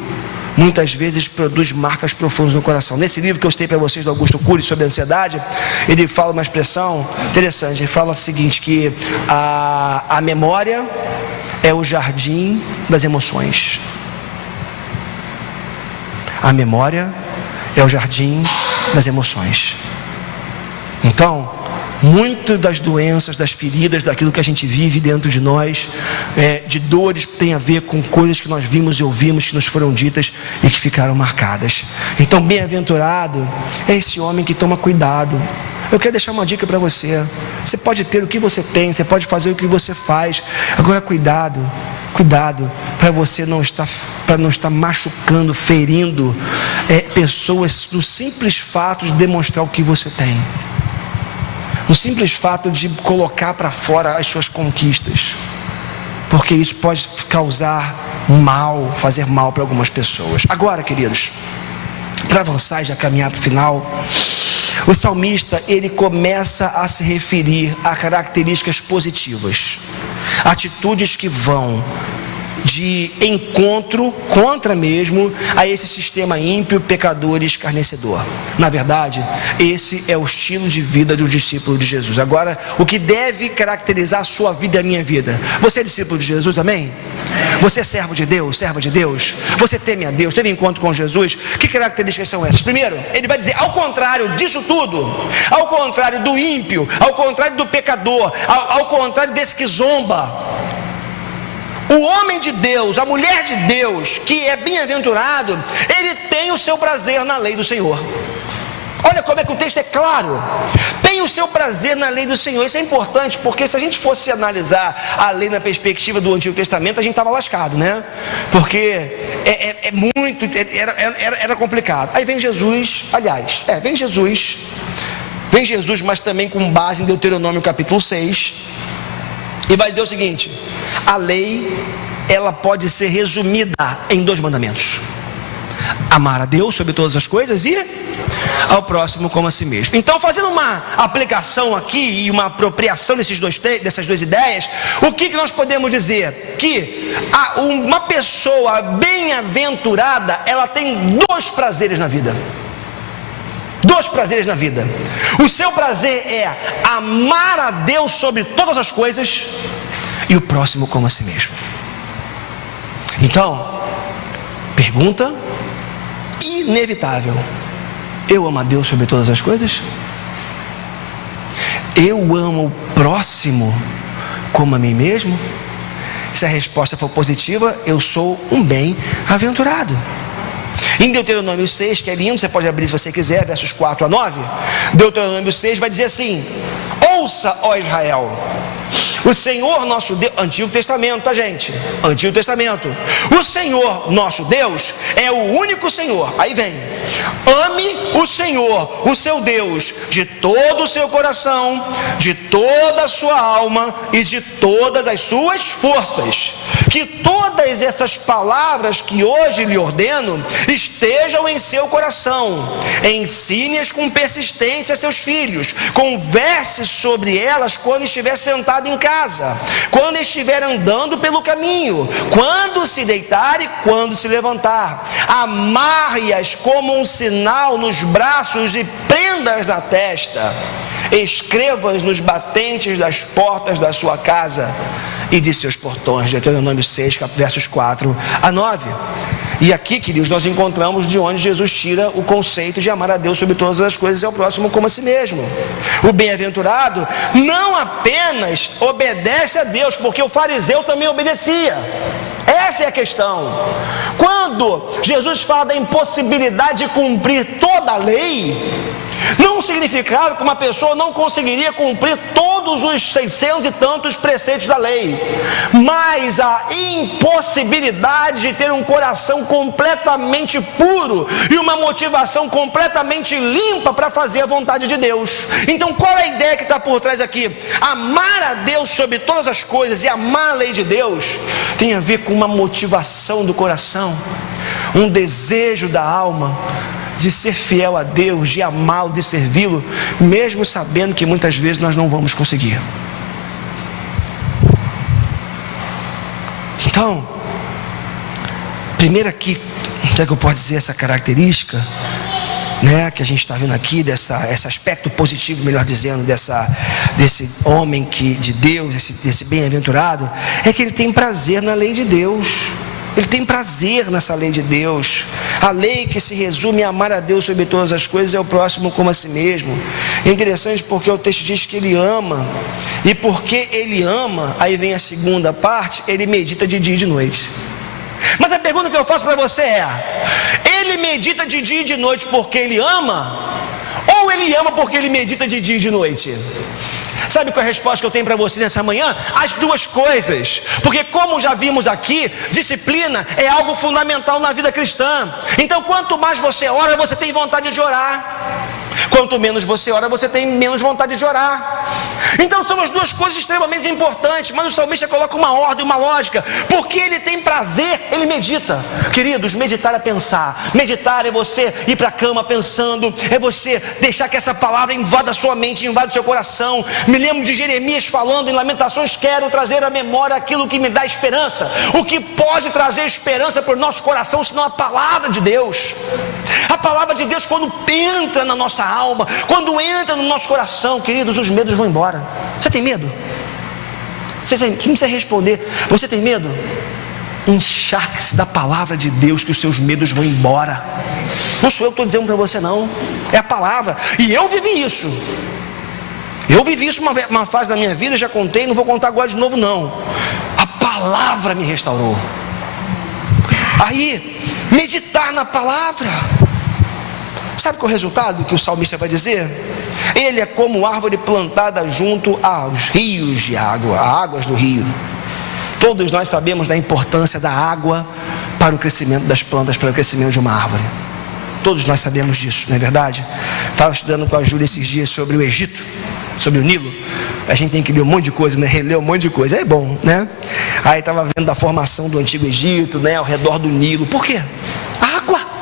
muitas vezes produz marcas profundas no coração. Nesse livro que eu citei para vocês, do Augusto Cury, sobre a ansiedade, ele fala uma expressão interessante. Ele fala o seguinte, que a memória é o jardim das emoções. A memória é o jardim das emoções. Então, muito das doenças, das feridas, daquilo que a gente vive dentro de nós, de dores, tem a ver com coisas que nós vimos e ouvimos, que nos foram ditas e que ficaram marcadas. Então, bem-aventurado é esse homem que toma cuidado. Eu quero deixar uma dica para você. Você pode ter o que você tem, você pode fazer o que você faz. Agora, cuidado para você não estar machucando, ferindo pessoas no simples fato de demonstrar o que você tem, no simples fato de colocar para fora as suas conquistas, porque isso pode causar mal, fazer mal para algumas pessoas. Agora, queridos, para avançar e já caminhar para o final, o salmista, ele começa a se referir a características positivas, atitudes que vão de encontro contra mesmo a esse sistema ímpio, pecador e escarnecedor. Na verdade, esse é o estilo de vida do discípulo de Jesus. Agora, o que deve caracterizar a sua vida e a minha vida? Você é discípulo de Jesus, amém? Você é servo de Deus, serva de Deus? Você teme a Deus, teve encontro com Jesus? Que características são essas? Primeiro, ele vai dizer, ao contrário disso tudo, ao contrário do ímpio, ao contrário do pecador, ao contrário desse que zomba, o homem de Deus, a mulher de Deus, que é bem-aventurado, ele tem o seu prazer na lei do Senhor. Olha como é que o texto é claro. Tem o seu prazer na lei do Senhor. Isso é importante, porque se a gente fosse analisar a lei na perspectiva do Antigo Testamento, a gente estava lascado, né? Porque era complicado. Aí vem Jesus, vem Jesus, mas também com base em Deuteronômio capítulo 6, e vai dizer o seguinte: a lei, ela pode ser resumida em 2 mandamentos: amar a Deus sobre todas as coisas e ao próximo como a si mesmo. Então, fazendo uma aplicação aqui e uma apropriação dessas duas ideias, o que nós podemos dizer? Que uma pessoa bem-aventurada, ela tem 2 prazeres na vida. 2 prazeres na vida. O seu prazer é amar a Deus sobre todas as coisas e o próximo como a si mesmo. Então, pergunta inevitável: eu amo a Deus sobre todas as coisas? Eu amo o próximo como a mim mesmo? Se a resposta for positiva, eu sou um bem-aventurado. Em Deuteronômio 6, que é lindo, você pode abrir se você quiser, versos 4 a 9. Deuteronômio 6 vai dizer assim: ouça, ó Israel, o Senhor nosso Deus, Antigo Testamento, tá, gente? Antigo Testamento. O Senhor nosso Deus é o único Senhor. Aí vem: ame o Senhor, o seu Deus, de todo o seu coração, de toda a sua alma e de todas as suas forças. Que todas essas palavras que hoje lhe ordeno estejam em seu coração. Ensine-as com persistência a seus filhos. Converse sobre elas quando estiver sentado em casa, quando estiver andando pelo caminho, quando se deitar e quando se levantar. Amarre-as como um sinal nos braços e prenda-as na testa. Escreva-as nos batentes das portas da sua casa e de seus portões. Deuteronômio 6, versos 4 a 9. E aqui, queridos, nós encontramos de onde Jesus tira o conceito de amar a Deus sobre todas as coisas e ao próximo como a si mesmo. O bem-aventurado não apenas obedece a Deus, porque o fariseu também obedecia. Essa é a questão. Quando Jesus fala da impossibilidade de cumprir toda a lei, não significava que uma pessoa não conseguiria cumprir todos todos os 600 e tantos preceitos da lei, mas a impossibilidade de ter um coração completamente puro e uma motivação completamente limpa para fazer a vontade de Deus. Então qual é a ideia que está por trás aqui? Amar a Deus sobre todas as coisas e amar a lei de Deus tem a ver com uma motivação do coração, um desejo da alma de ser fiel a Deus, de amá-lo, de servi-lo, mesmo sabendo que muitas vezes nós não vamos conseguir. Então, primeiro aqui, será que eu posso dizer essa característica, né, que a gente está vendo aqui, esse aspecto positivo, melhor dizendo, desse homem de Deus, desse bem-aventurado, é que ele tem prazer na lei de Deus. Ele tem prazer nessa lei de Deus. A lei que se resume a amar a Deus sobre todas as coisas é o próximo como a si mesmo. É interessante porque o texto diz que ele ama, e porque ele ama, aí vem a segunda parte, ele medita de dia e de noite. Mas a pergunta que eu faço para você é: ele medita de dia e de noite porque ele ama? Ou ele ama porque ele medita de dia e de noite? Sabe qual é a resposta que eu tenho para vocês nessa manhã? As duas coisas. Porque como já vimos aqui, disciplina é algo fundamental na vida cristã. Então quanto mais você ora, você tem vontade de orar. Quanto menos você ora, você tem menos vontade de orar. Então são as duas coisas extremamente importantes. Mas o salmista coloca uma ordem, uma lógica. Porque ele tem prazer, ele medita. Queridos, meditar é pensar. Meditar é você ir para a cama pensando. É você deixar que essa palavra invada a sua mente, invada o seu coração. Me lembro de Jeremias falando em Lamentações: quero trazer à memória aquilo que me dá esperança. O que pode trazer esperança para o nosso coração, senão a palavra de Deus. A palavra de Deus, quando entra na nossa alma, quando entra no nosso coração, queridos, os medos vão embora. Você tem medo? Você não precisa responder. Você tem medo? Encharque-se da palavra de Deus, que os seus medos vão embora. Não sou eu que estou dizendo para você, não. É a palavra. E eu vivi isso. Eu vivi isso uma fase da minha vida, já contei, não vou contar agora de novo, não. A palavra me restaurou. Aí, meditar na palavra. Sabe qual é o resultado que o salmista vai dizer? Ele é como árvore plantada junto aos rios de água, a águas do rio. Todos nós sabemos da importância da água para o crescimento das plantas, para o crescimento de uma árvore. Todos nós sabemos disso, não é verdade? Estava estudando com a Júlia esses dias sobre o Egito, sobre o Nilo. A gente tem que ler um monte de coisa, né? Reler um monte de coisa, é bom, né? Aí estava vendo da formação do Antigo Egito, né? Ao redor do Nilo. Por quê? Água.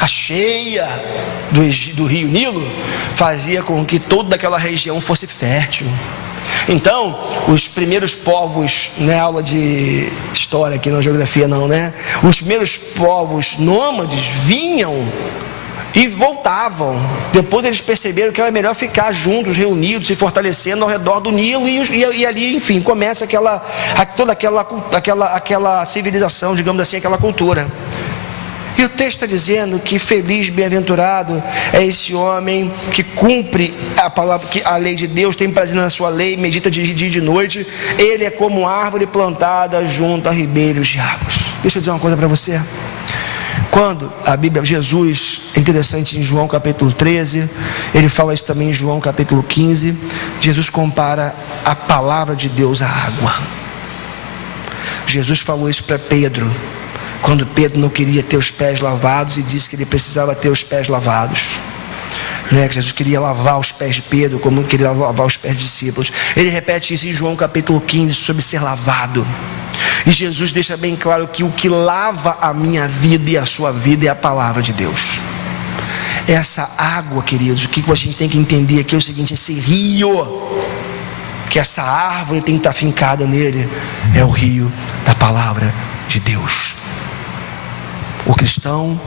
A cheia do rio Nilo fazia com que toda aquela região fosse fértil. Então, os primeiros povos, não é aula de história aqui, não geografia não, né? Os primeiros povos nômades vinham e voltavam. Depois eles perceberam que era melhor ficar juntos, reunidos, se fortalecendo ao redor do Nilo, e ali, enfim, começa toda aquela civilização, digamos assim, aquela cultura. E o texto está dizendo que feliz, bem-aventurado é esse homem que cumpre a palavra, que a lei de Deus, tem prazer na sua lei, medita de dia e de noite. Ele é como árvore plantada junto a ribeiros de águas. Deixa eu dizer uma coisa para você. Quando a Bíblia, Jesus, é interessante, em João capítulo 13, ele fala isso também em João capítulo 15, Jesus compara a palavra de Deus à água. Jesus falou isso para Pedro, quando Pedro não queria ter os pés lavados e disse que ele precisava ter os pés lavados, né? Que Jesus queria lavar os pés de Pedro, como queria lavar os pés dos discípulos. Ele repete isso em João capítulo 15, sobre ser lavado. E Jesus deixa bem claro que o que lava a minha vida e a sua vida é a palavra de Deus. Essa água, queridos, o que a gente tem que entender aqui é o seguinte: esse rio, que essa árvore tem que estar fincada nele, é o rio da palavra de Deus. O cristão,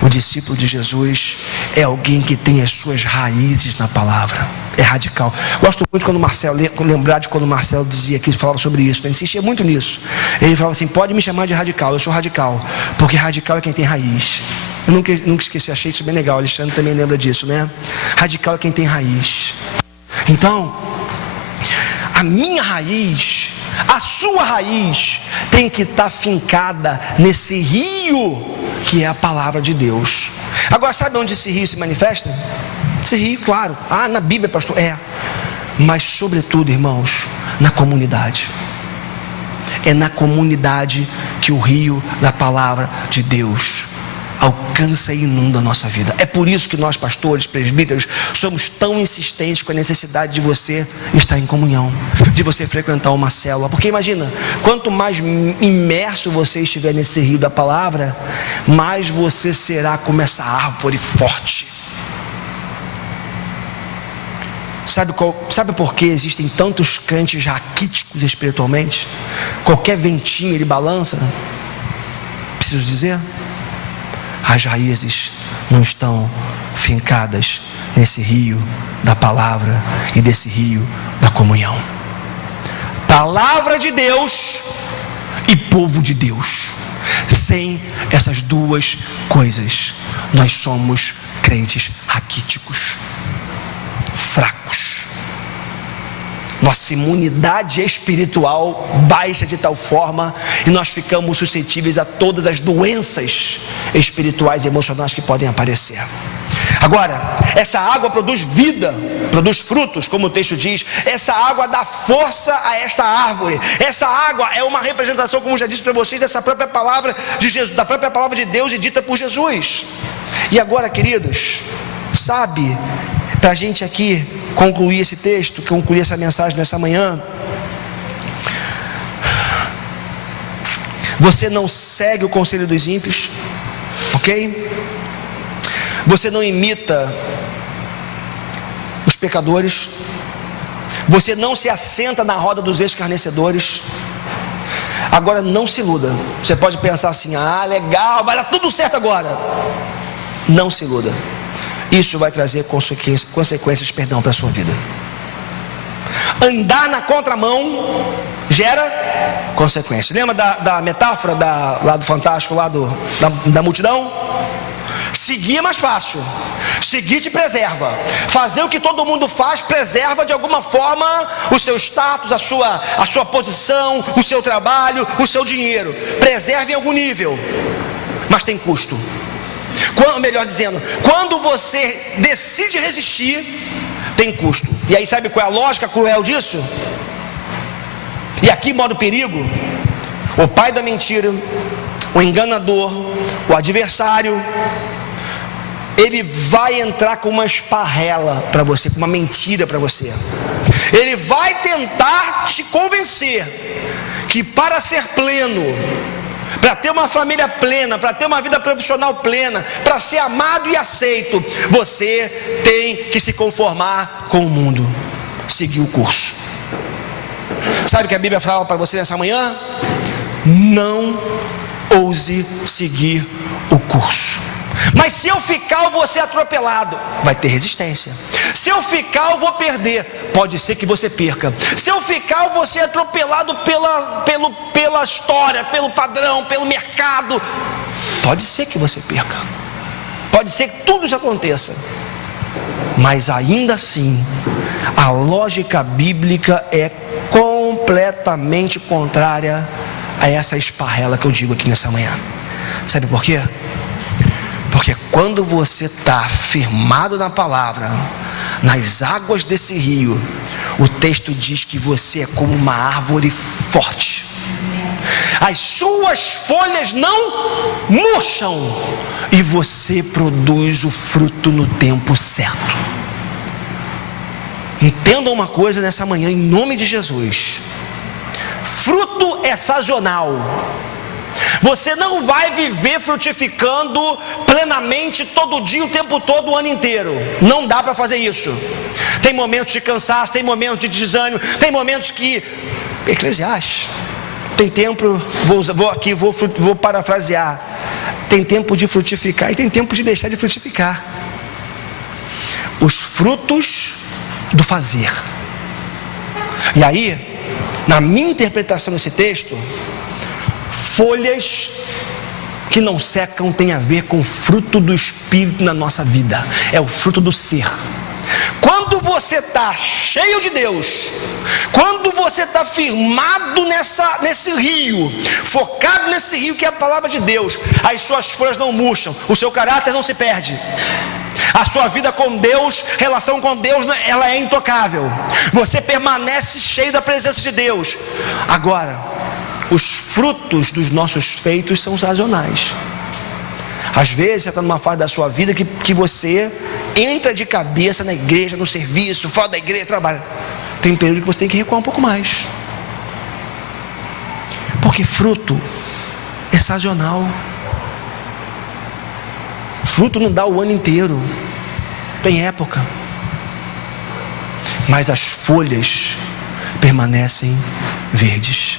o discípulo de Jesus, é alguém que tem as suas raízes na palavra. É radical. Gosto muito quando lembrar de quando o Marcelo dizia que ele falava sobre isso. Ele insistia muito nisso. Ele falava assim: pode me chamar de radical, eu sou radical, porque radical é quem tem raiz. Eu nunca esqueci, achei isso bem legal. O Alexandre também lembra disso, né? Radical é quem tem raiz. Então, a minha raiz, a sua raiz, tem que estar fincada nesse rio que é a palavra de Deus. Agora, sabe onde esse rio se manifesta? Esse rio, claro. Ah, na Bíblia, pastor. mas sobretudo, irmãos, na comunidade. É na comunidade que o rio da palavra de Deus alcança e inunda a nossa vida. É por isso que nós, pastores, presbíteros, somos tão insistentes com a necessidade de você estar em comunhão, de você frequentar uma célula. Porque imagina, quanto mais imerso você estiver nesse rio da palavra, mais você será como essa árvore forte. Sabe por que existem tantos crentes raquíticos espiritualmente? Qualquer ventinho ele balança. Preciso dizer, as raízes não estão fincadas nesse rio da palavra e desse rio da comunhão. Palavra de Deus e povo de Deus. Sem essas duas coisas, nós somos crentes raquíticos, fracos. Nossa imunidade espiritual baixa de tal forma e nós ficamos suscetíveis a todas as doenças espirituais e emocionais que podem aparecer. Agora, essa água produz vida, produz frutos, como o texto diz. Essa água dá força a esta árvore. Essa água é uma representação, como já disse para vocês, dessa própria palavra de Jesus, da própria palavra de Deus e dita por Jesus. E agora, queridos, sabe, para a gente aqui concluir esse texto, concluir essa mensagem nessa manhã, você não segue o conselho dos ímpios, ok? Você não imita os pecadores, você não se assenta na roda dos escarnecedores. Agora não se iluda. Você pode pensar assim: ah, legal, vai dar tudo certo agora. Não se iluda. Isso vai trazer consequências para a sua vida. Andar na contramão gera consequências. Lembra da metáfora lá do Fantástico, lá da multidão? Seguir é mais fácil. Seguir te preserva. Fazer o que todo mundo faz preserva de alguma forma o seu status, a sua posição, o seu trabalho, o seu dinheiro. Preserva em algum nível, mas tem custo. Melhor dizendo, quando você decide resistir, tem custo. E aí sabe qual é a lógica cruel disso? E aqui mora o perigo. O pai da mentira, o enganador, o adversário, ele vai entrar com uma esparrela para você, com uma mentira para você. Ele vai tentar te convencer que para ser pleno, para ter uma família plena, para ter uma vida profissional plena, para ser amado e aceito, você tem que se conformar com o mundo, seguir o curso. Sabe o que a Bíblia fala para você nessa manhã? Não ouse seguir o curso. Mas se eu ficar, eu vou ser atropelado. Vai ter resistência. Se eu ficar, eu vou perder. Pode ser que você perca. Se eu ficar, eu vou ser atropelado pela história, pelo padrão, pelo mercado. Pode ser que você perca. Pode ser que tudo isso aconteça. Mas ainda assim, a lógica bíblica é completamente contrária a essa esparrela que eu digo aqui nessa manhã. Sabe por quê? Porque quando você está firmado na palavra, nas águas desse rio, o texto diz que você é como uma árvore forte. As suas folhas não murcham e você produz o fruto no tempo certo. Entenda uma coisa nessa manhã, em nome de Jesus: fruto é sazonal. Você não vai viver frutificando plenamente todo dia, o tempo todo, o ano inteiro. Não dá para fazer isso. Tem momentos de cansaço, tem momentos de desânimo, tem momentos que... Eclesiastes, tem tempo, vou parafrasear, tem tempo de frutificar e tem tempo de deixar de frutificar. Os frutos do fazer. E aí, na minha interpretação desse texto, folhas que não secam tem a ver com o fruto do Espírito na nossa vida. É o fruto do ser. Quando você está cheio de Deus, quando você está firmado nesse rio, focado nesse rio que é a palavra de Deus, as suas folhas não murcham, o seu caráter não se perde. A sua vida com Deus, relação com Deus, ela é intocável. Você permanece cheio da presença de Deus. Agora, os frutos dos nossos feitos são sazonais. Às vezes você está numa fase da sua vida que você entra de cabeça na igreja, no serviço, fora da igreja, trabalha. Tem um período que você tem que recuar um pouco mais. Porque fruto é sazonal. Fruto não dá o ano inteiro. Tem época. Mas as folhas permanecem verdes.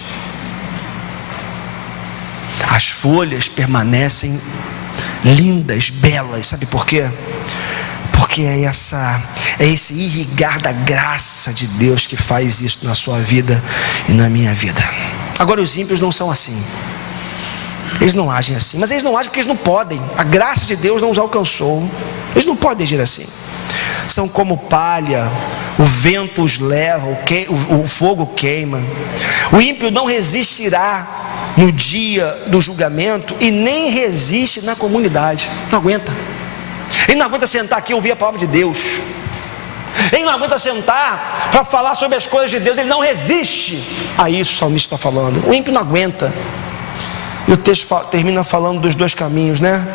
As folhas permanecem lindas, belas. Sabe por quê? Porque é esse irrigar da graça de Deus que faz isso na sua vida e na minha vida. Agora, os ímpios não são assim. Eles não agem assim, mas eles não agem porque eles não podem. A graça de Deus não os alcançou. Eles não podem agir assim. São como palha, o vento os leva, o fogo queima. O ímpio não resistirá no dia do julgamento e nem resiste na comunidade. Não aguenta. Ele não aguenta sentar aqui e ouvir a palavra de Deus. Ele não aguenta sentar para falar sobre as coisas de Deus. Ele não resiste a isso, o salmista está falando. O ímpio não aguenta. E o texto termina falando dos dois caminhos, né?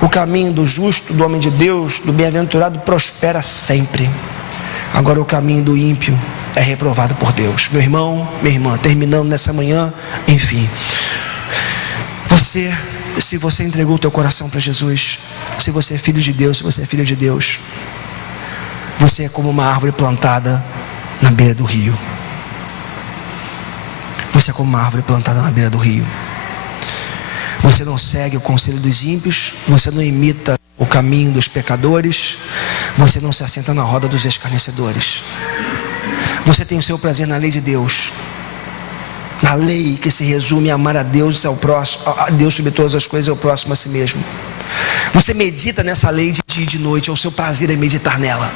O caminho do justo, do homem de Deus, do bem-aventurado, prospera sempre. Agora o caminho do ímpio é reprovado por Deus. Meu irmão, minha irmã, terminando nessa manhã, enfim. Se você entregou o teu coração para Jesus, se você é filho de Deus, se você é filho de Deus, você é como uma árvore plantada na beira do rio. Você é como uma árvore plantada na beira do rio. Você não segue o conselho dos ímpios, você não imita o caminho dos pecadores, você não se assenta na roda dos escarnecedores. Você tem o seu prazer na lei de Deus, na lei que se resume a amar a Deus e ao próximo, a Deus sobre todas as coisas e ao próximo a si mesmo. Você medita nessa lei de dia e de noite, o seu prazer é meditar nela.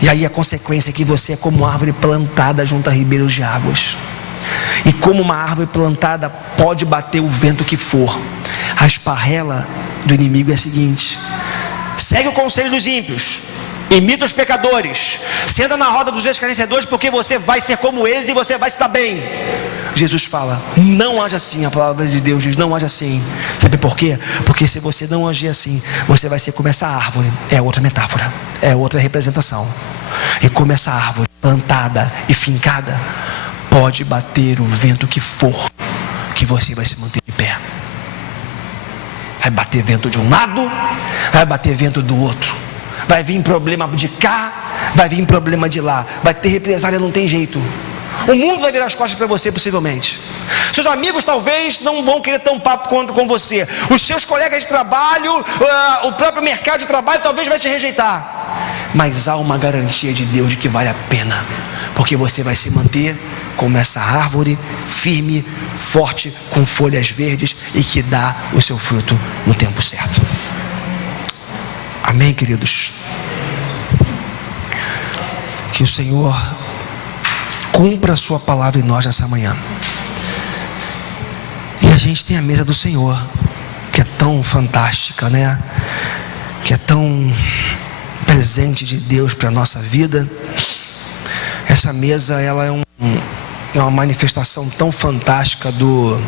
E aí a consequência é que você é como uma árvore plantada junto a ribeiros de águas. E como uma árvore plantada pode bater o vento que for. A esparrela do inimigo é a seguinte: segue o conselho dos ímpios, imita os pecadores, senta na roda dos escarnecedores, porque você vai ser como eles e você vai estar bem. Jesus fala, não age assim. A palavra de Deus diz, não age assim. Sabe por quê? Porque se você não agir assim, você vai ser como essa árvore. É outra metáfora, é outra representação. E como essa árvore plantada e fincada, pode bater o vento que for, que você vai se manter de pé. Vai bater vento de um lado, vai bater vento do outro. Vai vir problema de cá, vai vir problema de lá. Vai ter represália, não tem jeito. O mundo vai virar as costas para você, possivelmente. Seus amigos talvez não vão querer ter um papo com você. Os seus colegas de trabalho, o próprio mercado de trabalho talvez vai te rejeitar. Mas há uma garantia de Deus de que vale a pena, porque você vai se manter como essa árvore firme, forte, com folhas verdes e que dá o seu fruto no tempo certo. Amém, queridos? Que o Senhor cumpra a sua palavra em nós nessa manhã. E a gente tem a mesa do Senhor, que é tão fantástica, né? Que é tão presente de Deus para a nossa vida. Essa mesa, ela é uma manifestação tão fantástica do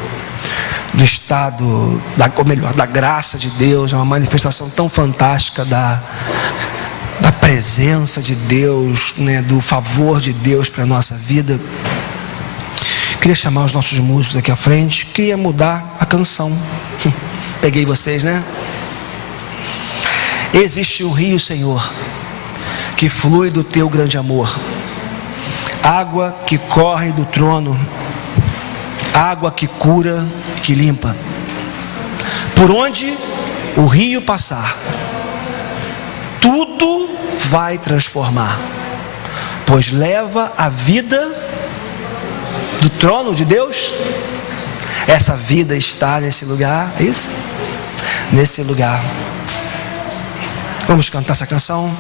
estado, da graça de Deus. É uma manifestação tão fantástica da presença de Deus, né, do favor de Deus para a nossa vida. Queria chamar os nossos músicos aqui à frente. Queria mudar a canção. Peguei vocês, né? Existe um rio, Senhor, que flui do teu grande amor, água que corre do trono, água que cura e que limpa. Por onde o rio passar, tudo vai transformar, pois leva a vida do trono de Deus. Essa vida está nesse lugar, é isso? Nesse lugar. Vamos cantar essa canção.